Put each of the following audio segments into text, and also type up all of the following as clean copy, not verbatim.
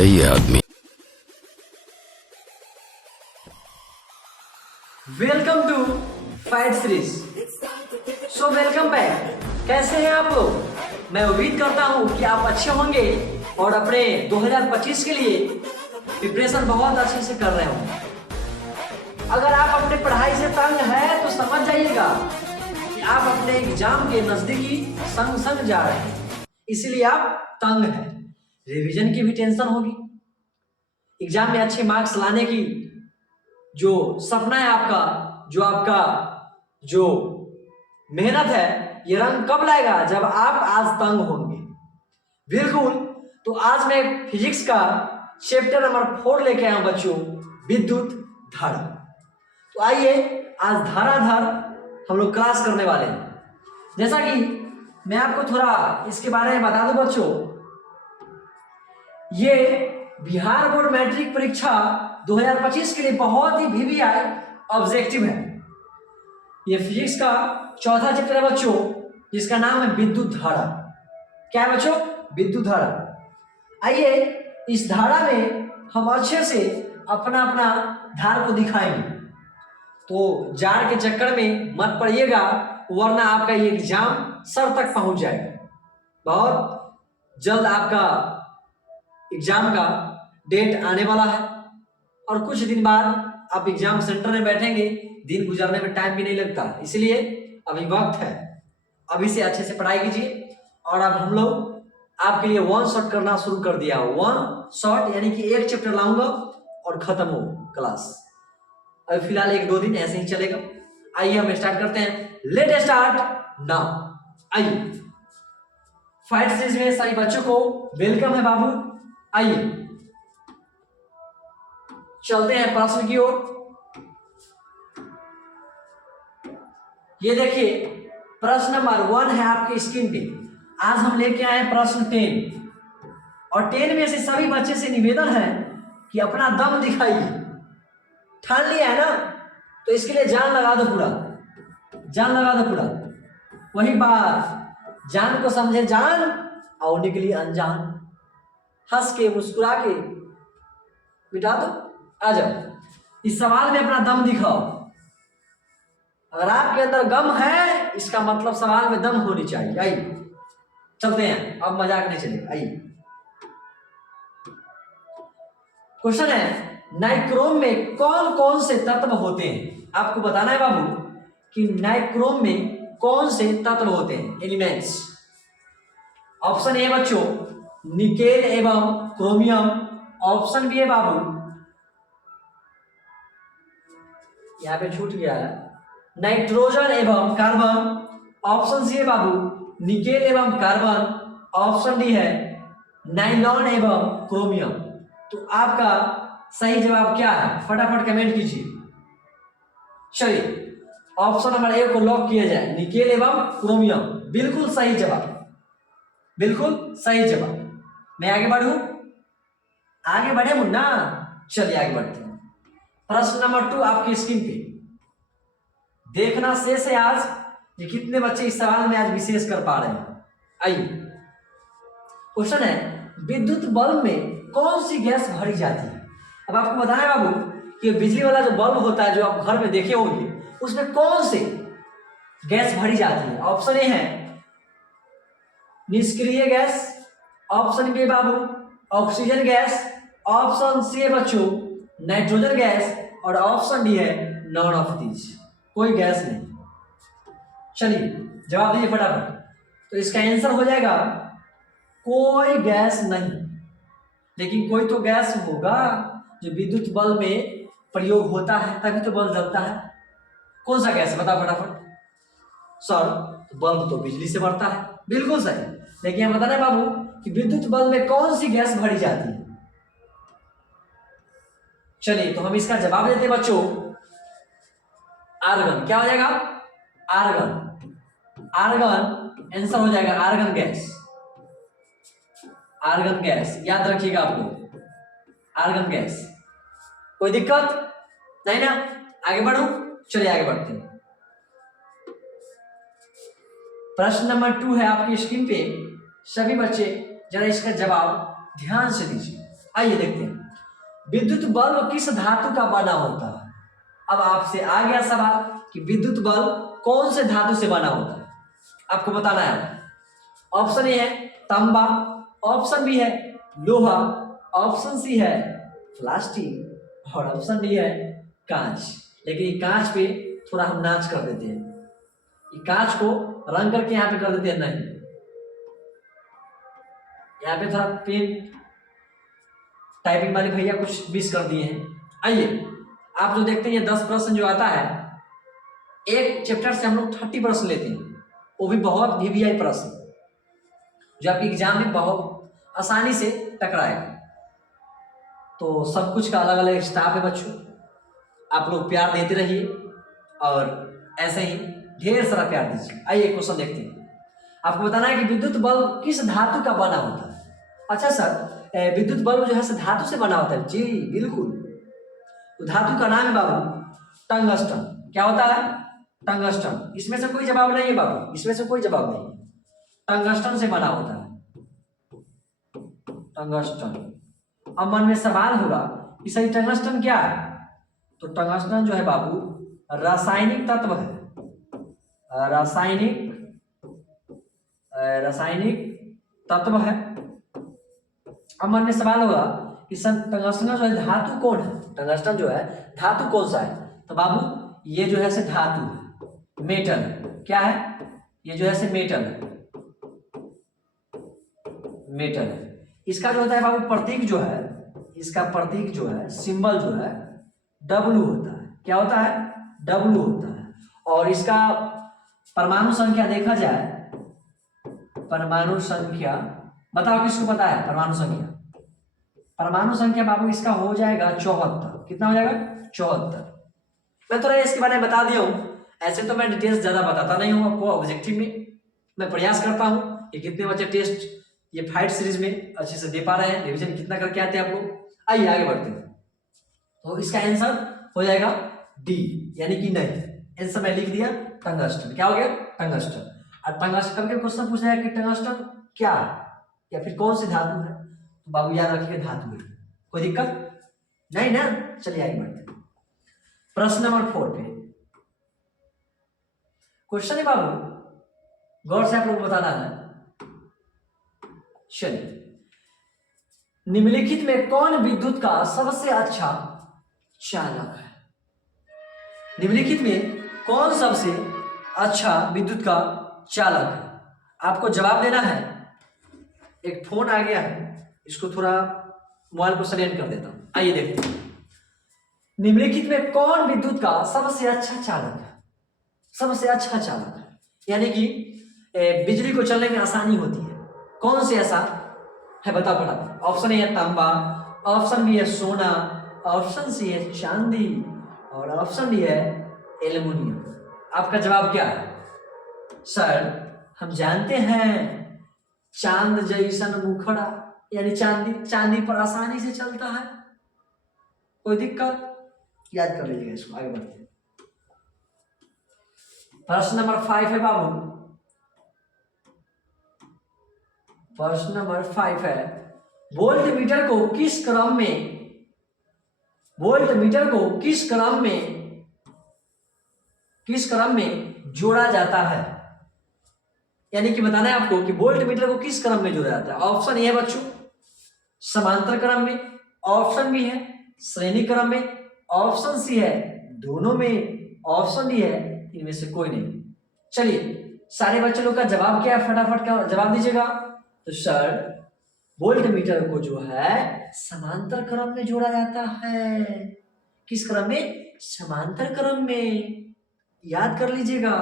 है ये आदमी? Welcome to fight series. So welcome back. कैसे हैं आप लोग? मैं उम्मीद करता हूं कि आप अच्छे होंगे और अपने 2025 के लिए प्रिपरेशन बहुत अच्छे से कर रहे होंगे। अगर आप अपने पढ़ाई से तंग है तो समझ जाइएगा कि आप अपने एग्जाम के नजदीकी संग संग जा रहे हैं, इसीलिए आप तंग हैं। रिवीजन की भी टेंशन होगी, एग्जाम में अच्छे मार्क्स लाने की जो सपना है आपका, जो मेहनत है, ये रंग कब लाएगा? जब आप आज तंग होंगे। बिल्कुल। तो आज मैं फिजिक्स का चैप्टर नंबर 4 लेके आया हूं बच्चों, विद्युत धारा। तो आइए आज धाराधार हम लोग क्लास करने वाले हैं। जैसा कि मैं आपको थोड़ा इसके बारे में बता दूं बच्चों, ये बिहार बोर्ड मैट्रिक परीक्षा 2025 के लिए बहुत ही वीवीआई ऑब्जेक्टिव है। ये फिजिक्स का चौथा चैप्टर है बच्चों, जिसका नाम है विद्युत धारा। क्या है बच्चों? विद्युत धारा। आइए इस धारा में हम अच्छे से अपना अपना धार को दिखाएंगे। तो जार के चक्कर में मत पड़िएगा, वरना आपका ये एग्जाम सर तक पहुंच जाएगा। बहुत जल्द आपका एग्जाम का डेट आने वाला है और कुछ दिन बाद आप एग्जाम सेंटर में बैठेंगे। दिन गुजरने में टाइम भी नहीं लगता, इसलिए अभी वक्त है, अभी से अच्छे से पढ़ाई कीजिए। और अब हम लोग आपके लिए वन शॉट करना शुरू कर दिया। वन शॉट यानी कि एक चैप्टर लाऊंगा और खत्म हो क्लास। अभी फिलहाल 1-2 दिन ऐसे ही चलेगा। आइए हम स्टार्ट करते हैं। Let start now. आइए फाइट सीरीज में सभी बच्चों को वेलकम है बाबू। आइए चलते हैं प्रश्न की ओर। ये देखिए प्रश्न नंबर 1 है आपके स्क्रीन पे। आज हम लेके आए प्रश्न 10 और 10 में से सभी बच्चे से निवेदन है कि अपना दम दिखाइए। ठान लिया है ना, तो इसके लिए जान लगा दो पूरा, जान लगा दो पूरा। वही बात, जान को समझे जान और निकली अनजान। हंस के मुस्कुरा के मिटा दो। आ जाओ, इस सवाल में अपना दम दिखाओ। अगर आपके अंदर गम है, इसका मतलब सवाल में दम होनी चाहिए। आइए चलते हैं, अब मजाक नहीं चलेगा। आइए क्वेश्चन है, नाइक्रोम में कौन कौन से तत्व होते हैं? आपको बताना है बाबू कि नाइक्रोम में कौन से तत्व होते हैं, एलिमेंट्स। ऑप्शन ए बच्चों निकेल एवं क्रोमियम। ऑप्शन बी है बाबू, यहां पे छूट गया है, नाइट्रोजन एवं कार्बन। ऑप्शन सी है बाबू निकेल एवं कार्बन। ऑप्शन डी है नाइलॉन एवं क्रोमियम। तो आपका सही जवाब क्या है? फटाफट कमेंट कीजिए। चलिए ऑप्शन नंबर ए को लॉक किया जाए, निकेल एवं क्रोमियम। बिल्कुल सही जवाब, बिल्कुल सही जवाब। मैं आगे बढ़ूं? आगे बढ़े मुन्ना, चलिए आगे बढ़ते हैं। प्रश्न नंबर 2 आपकी स्क्रीन पे देखना शेष है आज कि कितने बच्चे इस सवाल में आज विशेष कर पा रहे हैं। आइए क्वेश्चन है, विद्युत बल्ब में कौन सी गैस भरी जाती है? अब आपको बताना है बाबू कि बिजली वाला जो बल्ब होता है, जो आप घर में देखे होंगे, उसमें कौन से गैस भरी जाती है? ऑप्शन ए है निष्क्रिय गैस। ऑप्शन बी बाबू ऑक्सीजन गैस। ऑप्शन सी है बच्चों नाइट्रोजन गैस और ऑप्शन डी है नॉन ऑफ दीज, कोई गैस नहीं। चलिए जवाब दीजिए फटाफट। तो इसका आंसर हो जाएगा कोई गैस नहीं। लेकिन कोई तो गैस होगा जो विद्युत बल्ब में प्रयोग होता है, तभी तो बल्ब जलता है। कौन सा गैस बता फटाफट। सर बल्ब तो बिजली से बढ़ता है, बिल्कुल सही। लेकिन यहां बताना है बाबू कि विद्युत बल्ब में कौन सी गैस भरी जाती है। चलिए तो हम इसका जवाब देते हैं बच्चों, आर्गन। क्या हो जाएगा? आर्गन। आर्गन आंसर हो जाएगा, आर्गन गैस। आर्गन गैस याद रखिएगा आपको, आर्गन गैस। कोई दिक्कत नहीं ना? आगे बढ़ो, चलिए आगे बढ़ते हैं। प्रश्न नंबर 2 है आपकी स्क्रीन पे। सभी बच्चे जरा इसका जवाब ध्यान से दीजिए। आइए देखते हैं, विद्युत बल्ब किस धातु का बना होता है। अब आपसे आ गया सवाल कि विद्युत बल्ब कौन से धातु से बना होता है, आपको बताना है। ऑप्शन ए है तांबा, ऑप्शन बी है लोहा, ऑप्शन सी है प्लास्टिक और ऑप्शन डी है कांच। लेकिन ये कांच पे थोड़ा हम नाच कर देते हैं, ये कांच को रंग करके यहाँ पे कर देते हैं, नहीं यहाँ पे थोड़ा पेन टाइपिंग वाले भैया कुछ मिस कर दिए हैं। आइए आप जो देखते हैं ये 10 प्रश्न जो आता है, एक चैप्टर से हम लोग 30 प्रश्न लेते हैं, वो भी बहुत वीवीआई प्रश्न जो आपके एग्जाम में बहुत आसानी से टकराएगा। तो सब कुछ का अलग अलग स्टाफ है बच्चों, आप लोग प्यार देते रहिए और ऐसे ही ढेर सारा प्यार दीजिए। आइए क्वेश्चन देखते हैं, आपको बताना है कि विद्युत बल्ब किस धातु का बना होता है। अच्छा सर, विद्युत बल्ब जो है धातु से बना होता है? जी बिल्कुल, तो धातु का नाम है बाबू टंगस्टन। क्या होता है? टंगस्टन। इसमें से कोई जवाब नहीं है बाबू, इसमें से कोई जवाब नहीं, टंगस्टन से बना होता है, टंगस्टन। अब मन में सवाल होगा कि सही टंगस्टन क्या है, तो टंगस्टन जो है बाबू रासायनिक तत्व है, रासायनिक तत्व है। अब मन में सवाल होगा कि सर टंगस्टन जो है धातु कौन है, टंगस्टन जो है धातु कौन सा है, तो बाबू ये जो है से धातु है, मेटल। क्या है? ये जो है से मेटल है, मेटल है। इसका जो होता है बाबू प्रतीक जो है, इसका प्रतीक जो है, सिंबल जो है W होता है। क्या होता है? W होता है। और इसका परमाणु संख्या देखा जाए, परमाणु संख्या बताओ किसको पता है परमाणु संख्या? परमाणु संख्या बाबू इसका हो जाएगा 74। कितना हो जाएगा? 74। मैं थोड़ा इसके बारे में बता दिया हूँ, ऐसे तो मैं डिटेल्स ज्यादा बताता नहीं हूँ आपको। ऑब्जेक्टिव में मैं प्रयास करता हूँ कि कितने बच्चे टेस्ट ये 5 सीरीज में अच्छे से दे पा रहे हैं, रिवीजन कितना करके आते हैं आप लोग। आइए आगे बढ़ते हैं, तो इसका आंसर हो जाएगा डी, यानी कि नहीं। आंसर मैं लिख दिया टंगस्टन। क्या हो गया? टंगस्टन। और टंगस्टन के क्वेश्चन पूछ रहा है कि टंगस्टन क्या है या फिर कौन सी धातु है, तो बाबू याद रखिए धातु है, कोई दिक्कत नहीं ना। चलिए आगे बढ़ते हैं, प्रश्न नंबर 4 पे क्वेश्चन है बाबू, गौर से आप लोग बताना है। चलिए, निम्नलिखित में कौन विद्युत का सबसे अच्छा चालक है? निम्नलिखित में कौन सबसे अच्छा विद्युत का चालक है? आपको जवाब देना है। एक फोन आ गया है, इसको थोड़ा मोबाइल को साइलेंट कर देता हूं। आइए देखते हैं, निम्नलिखित में कौन विद्युत का सबसे अच्छा चालक है? सबसे अच्छा चालक है यानी कि बिजली को चलने में आसानी होती है, कौन से ऐसा है बताओ फटाफट। ऑप्शन ए है तांबा, ऑप्शन बी है सोना, ऑप्शन सी है चांदी और ऑप्शन डी है एल्युमिनियम। आपका जवाब क्या है? सर हम जानते हैं चांद जैसन मुखड़ा, यानी चांदी पर आसानी से चलता है, कोई दिक्कत? याद कर लीजिएगा इसको। आगे बढ़ते हैं, प्रश्न नंबर 5 है बाबू, प्रश्न नंबर 5 है, वोल्ट मीटर को किस क्रम में, वोल्ट मीटर को किस क्रम में जोड़ा जाता है? यानी कि बताना है आपको कि वोल्ट मीटर को किस क्रम में जोड़ा जाता है। ऑप्शन ए है बच्चों समांतर क्रम में, ऑप्शन बी है श्रेणी क्रम में, ऑप्शन सी है दोनों में, ऑप्शन डी है इनमें से कोई नहीं। चलिए सारे बच्चों लोग का जवाब क्या है, फटाफट का जवाब दीजिएगा। तो सर वोल्ट मीटर को जो है समांतर क्रम में जोड़ा जाता है। किस क्रम में? समांतर क्रम में, याद कर लीजिएगा।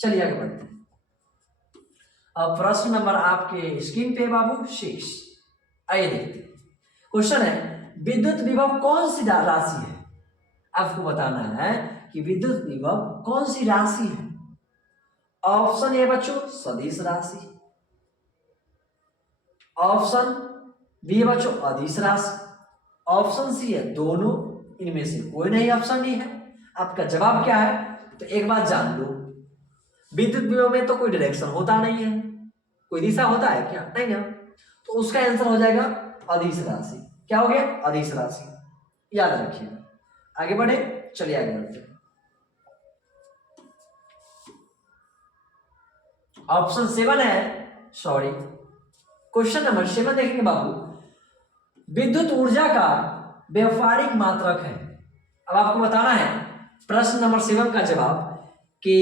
चलिए आगे बढ़ते हैं, अब प्रश्न नंबर आपके स्क्रीन पे बाबू 6। आइए देखते हैं, क्वेश्चन है विद्युत विभव कौन सी राशि है? आपको बताना है कि विद्युत विभव कौन सी राशि है। ऑप्शन ए बच्चों सदिश राशि, ऑप्शन बी है बच्चों अदिश राशि, ऑप्शन सी है दोनों, इनमें से कोई नहीं, ऑप्शन डी है। आपका जवाब क्या है? तो एक बात जान लो, विद्युत विभव में तो कोई डायरेक्शन होता नहीं है, कोई दिशा होता है क्या? नहीं ना, तो उसका आंसर हो जाएगा अदिश राशि। क्या हो गया? अदिश राशि, याद रखिए। आगे बढ़े, चलिए आगे बढ़ते हैं। ऑप्शन 7 है, सॉरी क्वेश्चन नंबर 7 देखेंगे बाबू, विद्युत ऊर्जा का व्यावहारिक मात्रक है। अब आपको बताना है प्रश्न नंबर 7 का जवाब कि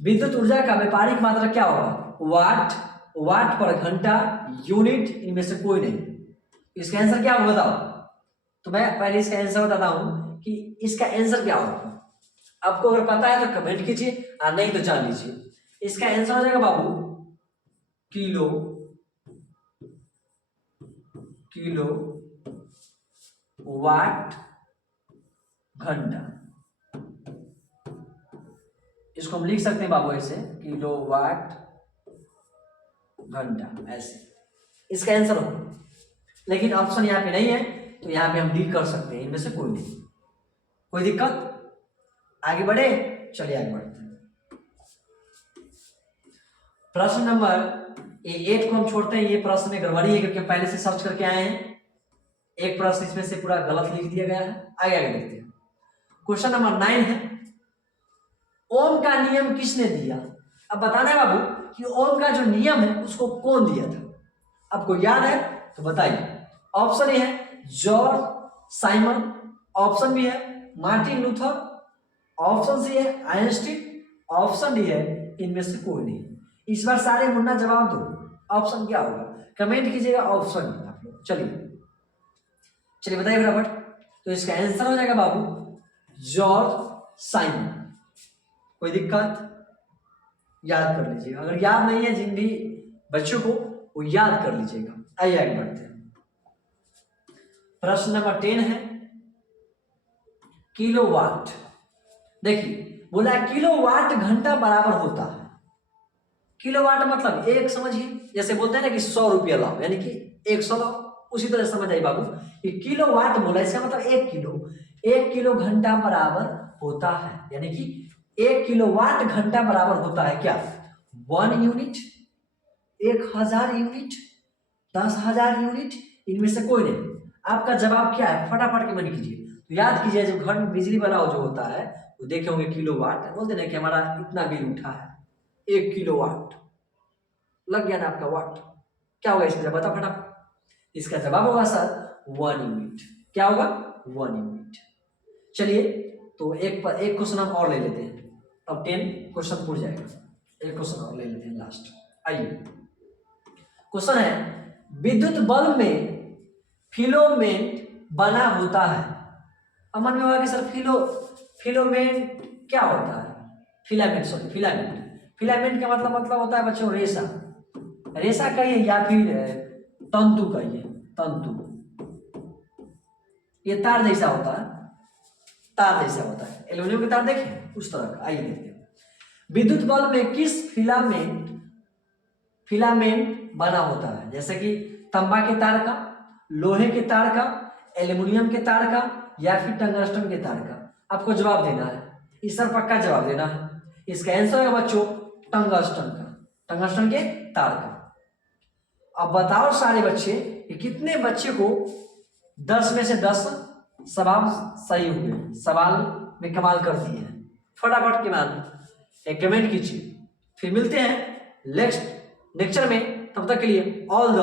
विद्युत ऊर्जा का व्यापारिक मात्रक क्या होगा? वाट, वाट पर घंटा, यूनिट, इनमें से कोई नहीं। इसका आंसर क्या होगा बताओ? तो मैं पहले इसका आंसर बताता हूं कि इसका आंसर क्या होगा। आपको अगर पता है तो कमेंट कीजिए और नहीं तो जान लीजिए। इसका आंसर हो जाएगा बाबू किलो, किलो वाट घंटा। इसको हम लिख सकते हैं बाबू ऐसे, किलो वाट घंटा, ऐसे इसका आंसर हो। लेकिन ऑप्शन यहाँ पे नहीं है तो यहाँ पे हम डी कर सकते हैं, इनमें से कोई नहीं। कोई दिक्कत? आगे बढ़े, चलिए आगे बढ़ते हैं। प्रश्न नंबर 8 को हम छोड़ते हैं, ये प्रश्न में गड़बड़ी है क्योंकि पहले से सर्च करके आए हैं। एक प्रश्न इसमें से पूरा गलत लिख दिया गया है। आगे आगे देखते हैं। क्वेश्चन नंबर 9 है, ओम का नियम किसने दिया? अब बताना है बाबू कि ओम का जो नियम है उसको कौन दिया था? आपको याद है तो बताइए। ऑप्शन ए है जॉर्ज साइमन, ऑप्शन बी है मार्टिन लूथर, ऑप्शन सी है आइंस्टीन, ऑप्शन डी है इनमें से कोई नहीं। इस बार सारे मुन्ना जवाब दो, ऑप्शन क्या होगा? कमेंट कीजिएगा ऑप्शन आप लोग। चलिए बताइए फटाफट। तो इसका आंसर हो जाएगा बाबू जॉर्ज साइमन। कोई दिक्कत? याद कर लीजिएगा, अगर याद नहीं है जिन भी बच्चों को वो याद कर लीजिएगा। आइए आगे बढ़ते हैं। प्रश्न नंबर 10 है, किलोवाट। देखिए बोला किलोवाट घंटा बराबर होता है। किलोवाट मतलब एक समझिए, जैसे बोलते हैं ना कि 100 रुपया लाओ, यानी कि 100 लाओ, उसी तरह समझ आई बाबू। ये किलोवाट बोला, इसका मतलब 1 किलो घंटा बराबर होता है, यानी कि 1 किलोवाट घंटा बराबर होता है क्या? 1 यूनिट, 1000 यूनिट, 10,000 यूनिट, इनमें से कोई नहीं। आपका जवाब क्या है? फटाफट कमेंट कीजिए। तो याद कीजिए, जब घर में बिजली वाला जो होता है वो देखे होंगे किलोवाट, बोलते ना कि हमारा इतना बिल उठा है, 1 किलोवाट लग गया ना आपका वाट। क्या होगा इसका जवाब? बता फटाफट। इसका जवाब होगा सर 1 यूनिट। क्या होगा? 1 यूनिट। चलिए तो एक क्वेश्चन हम और ले लेते हैं, अब 10 क्वेश्चन पूछ जाएगा। एक क्वेश्चन और ले लेते हैं लास्ट। आइए, क्वेश्चन है, विद्युत बल्ब में फिलोमेंट बना होता है। अब मन में होगा कि सर फिलोमेंट क्या होता है? फिलामेंट का मतलब होता है बच्चों रेशा। रेशा कहिए या फिर तंतु कहिए, तंतु। ये तार जैसा होता है, तार जैसा होता है, एल्युमिनियम के तार देखें उस तरह का। आइए देखते हैं, विद्युत बल्ब में किस फिलामेंट बना होता है? जैसे कि तांबा के तार का, लोहे के तार का, एल्युमिनियम के तार का, या फिर टंगस्टन के तार का। आपको जवाब देना है, इस पर पक्का जवाब देना है। इसका आंसर है बच्चों टंगस्टन का, टंगस्टन के तार का। अब बताओ सारे बच्चे कि कितने बच्चे को 10 में से 10 सवाल सही हुए? सवाल में कमाल कर दिए हैं। फटाफट कमेंट कीजिए। फिर मिलते हैं नेक्स्ट लेक्चर में, तब तक के लिए ऑल द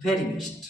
वेरी बेस्ट।